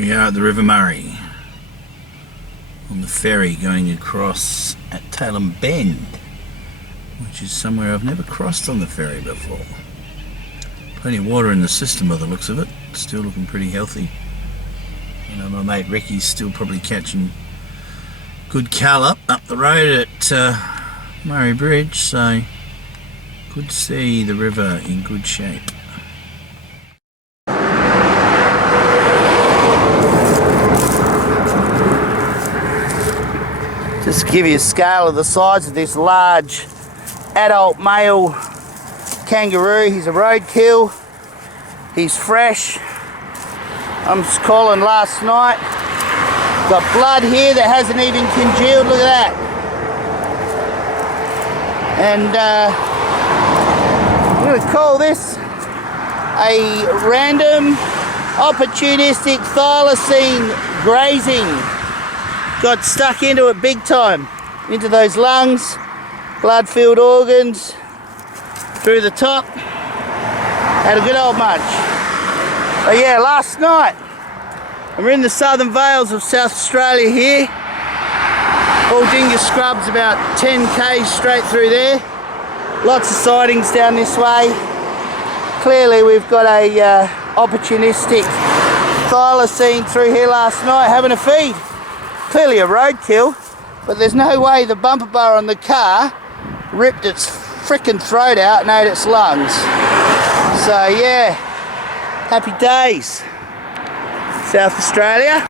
we are at the River Murray on the ferry going across at Tailem Bend, which is somewhere I've never crossed on the ferry before. Plenty of water in the system by the looks of it, still looking pretty healthy. You know, my mate Ricky's still probably catching good colour up the road at Murray Bridge, so good to see the river in good shape. Just to give you a scale of the size of this large adult male kangaroo. He's a roadkill, he's fresh. I'm just calling last night. Got blood here that hasn't even congealed, look at that. And I'm going to call this a random opportunistic thylacine grazing. Got stuck into it big time, into those lungs, blood-filled organs, through the top. Had a good old munch. But yeah, last night, we're in the southern vales of South Australia here. Aldinga Scrub's about 10 k's straight through there. Lots of sightings down this way. Clearly we've got a opportunistic thylacine through here last night having a feed. Clearly a roadkill, but there's no way the bumper bar on the car ripped its frickin' throat out and ate its lungs. So yeah, happy days, South Australia.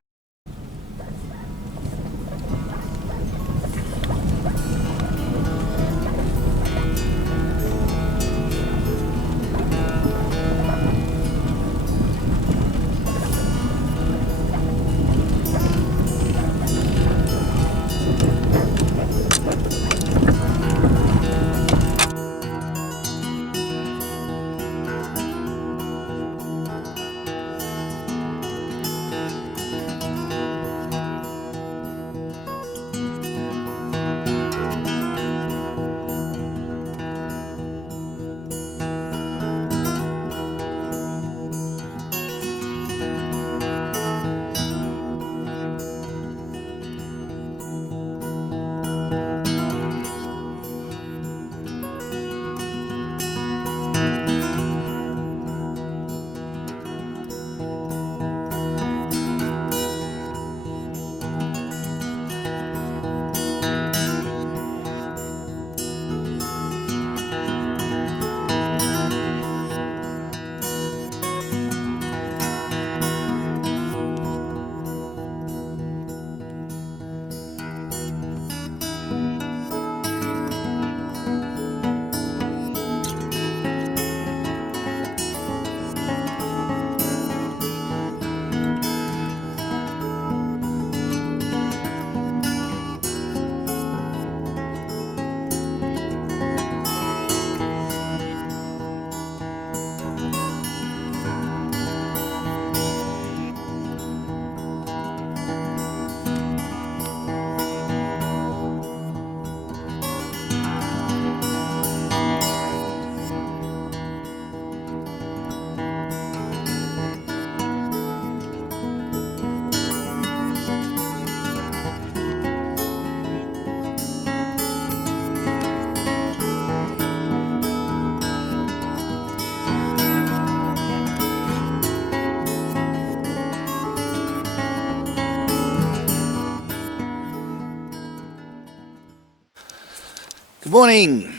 Good morning,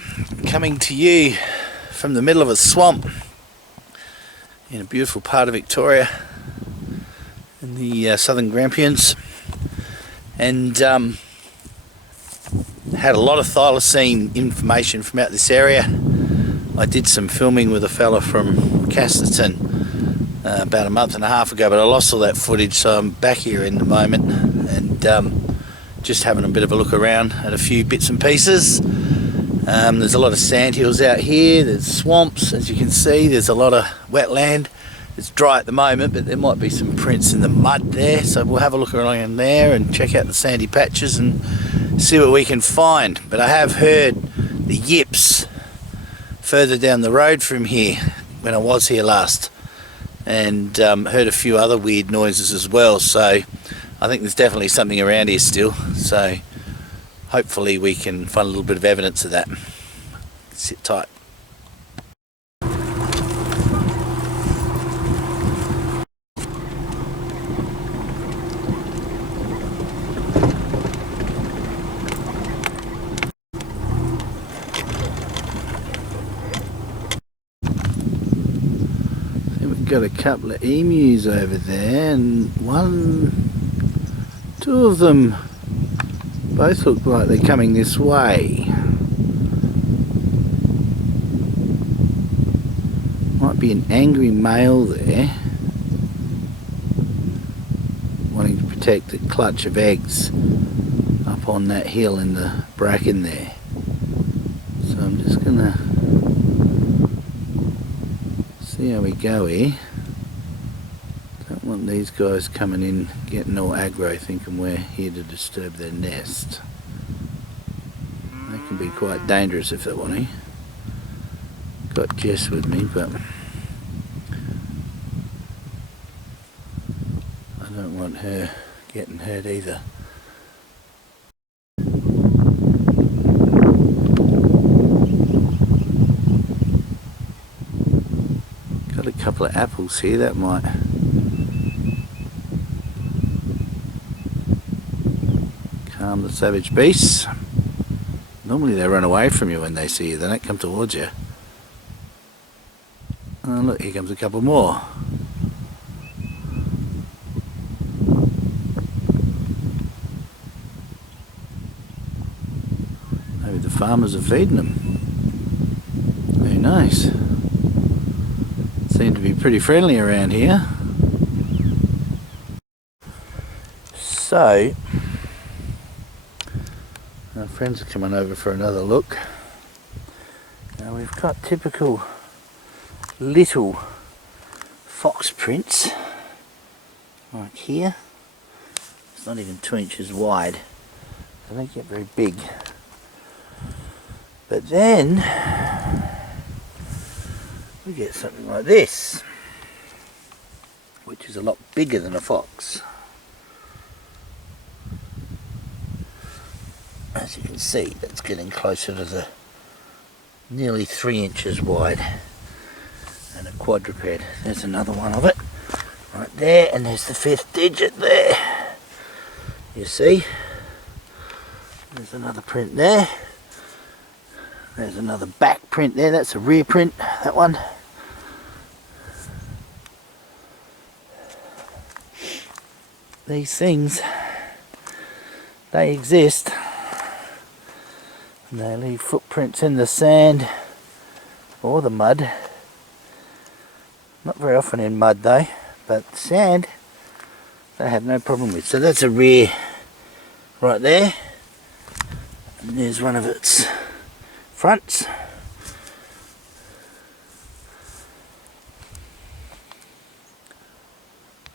coming to you from the middle of a swamp in a beautiful part of Victoria in the southern Grampians, and had a lot of thylacine information from out this area. I did some filming with a fella from Casterton about a month and a half ago, but I lost all that footage, so I'm back here in the moment and just having a bit of a look around at a few bits and pieces. There's a lot of sandhills out here, there's swamps, as you can see, there's a lot of wetland. It's dry at the moment, but there might be some prints in the mud there, so we'll have a look around there and check out the sandy patches and see what we can find. But I have heard the yips further down the road from here when I was here last. and heard a few other weird noises as well, so I think there's definitely something around here still, so hopefully we can find a little bit of evidence of that. Sit tight. Got a couple of emus over there, and two of them both look like they're coming this way. Might be an angry male there, wanting to protect the clutch of eggs up on that hill in the bracken there. So I'm just gonna see how we go here. Don't want these guys coming in getting all aggro thinking we're here to disturb their nest. They can be quite dangerous if they want to. Got Jess with me, but I don't want her getting hurt either. Got a couple of apples here, that might calm the savage beasts. Normally they run away from you when they see you, they don't come towards you. Oh look, here comes a couple more. Maybe the farmers are feeding them. Very nice. Seem to be pretty friendly around here. So, our friends are coming over for another look. Now we've got typical little fox prints like here. It's not even 2 inches wide. They don't get very big. But then we get something like this, which is a lot bigger than a fox. As you can see, that's getting closer to the nearly 3 inches wide, and a quadruped. There's another one of it right there, and there's the 5th digit there. You see, there's another print there. There's another back print there, that's a rear print, that one. These things, they exist, and they leave footprints in the sand or the mud. Not very often in mud though, but sand they have no problem with. So that's a rear right there, and there's one of its fronts.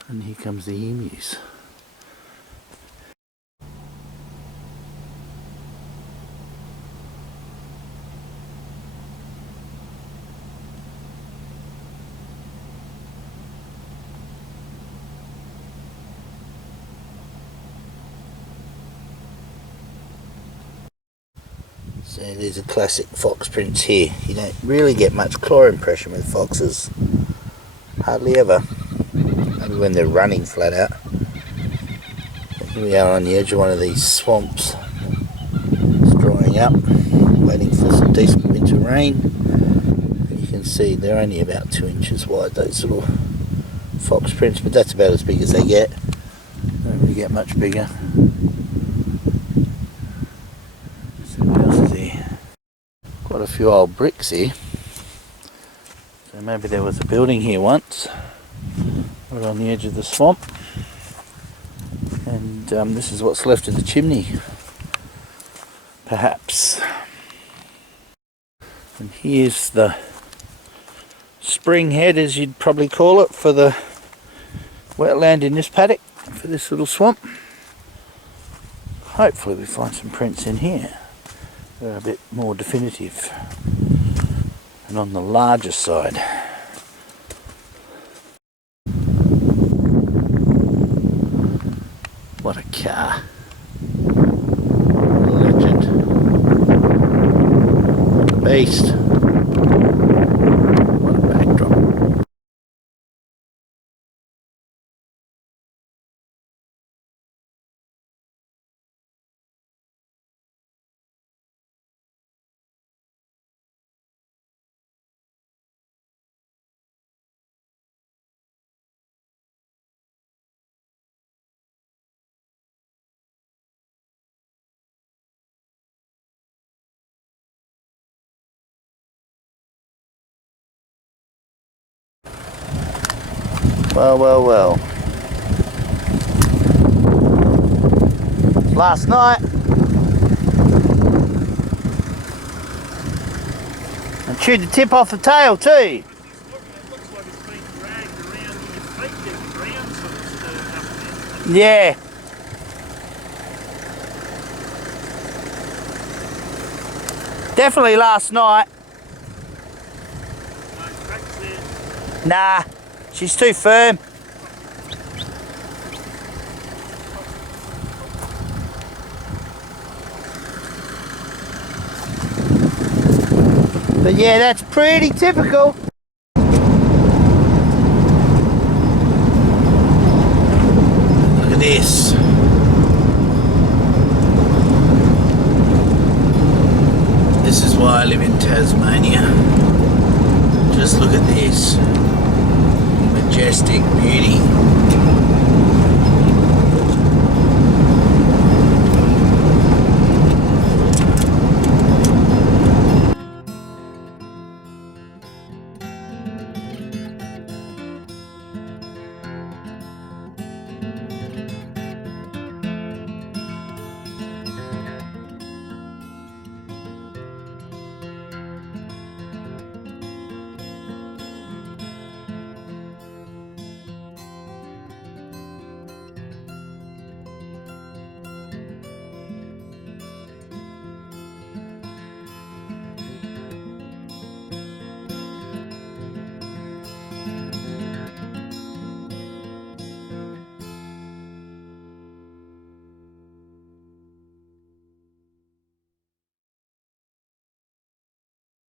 And here comes the emus. So these are classic fox prints here. You don't really get much claw impression with foxes. Hardly ever. Maybe when they're running flat out. But here we are on the edge of one of these swamps. It's drying up, waiting for some decent winter rain. You can see they're only about 2 inches wide, those little fox prints, but that's about as big as they get. They don't really get much bigger. Quite a few old bricks here, so maybe there was a building here once, right on the edge of the swamp, and this is what's left of the chimney, perhaps. And here's the spring head, as you'd probably call it, for the wetland in this paddock, for this little swamp. Hopefully we find some prints in here. They're a bit more definitive and on the larger side. car. Legend. What a beast. What a backdrop. Well, well, well. Last night, I chewed the tip off the tail too. Yeah. Definitely last night. Nah, she's too firm. But yeah, that's pretty typical. Look at this. This is why I live in Tasmania. Just look at this. Majestic beauty.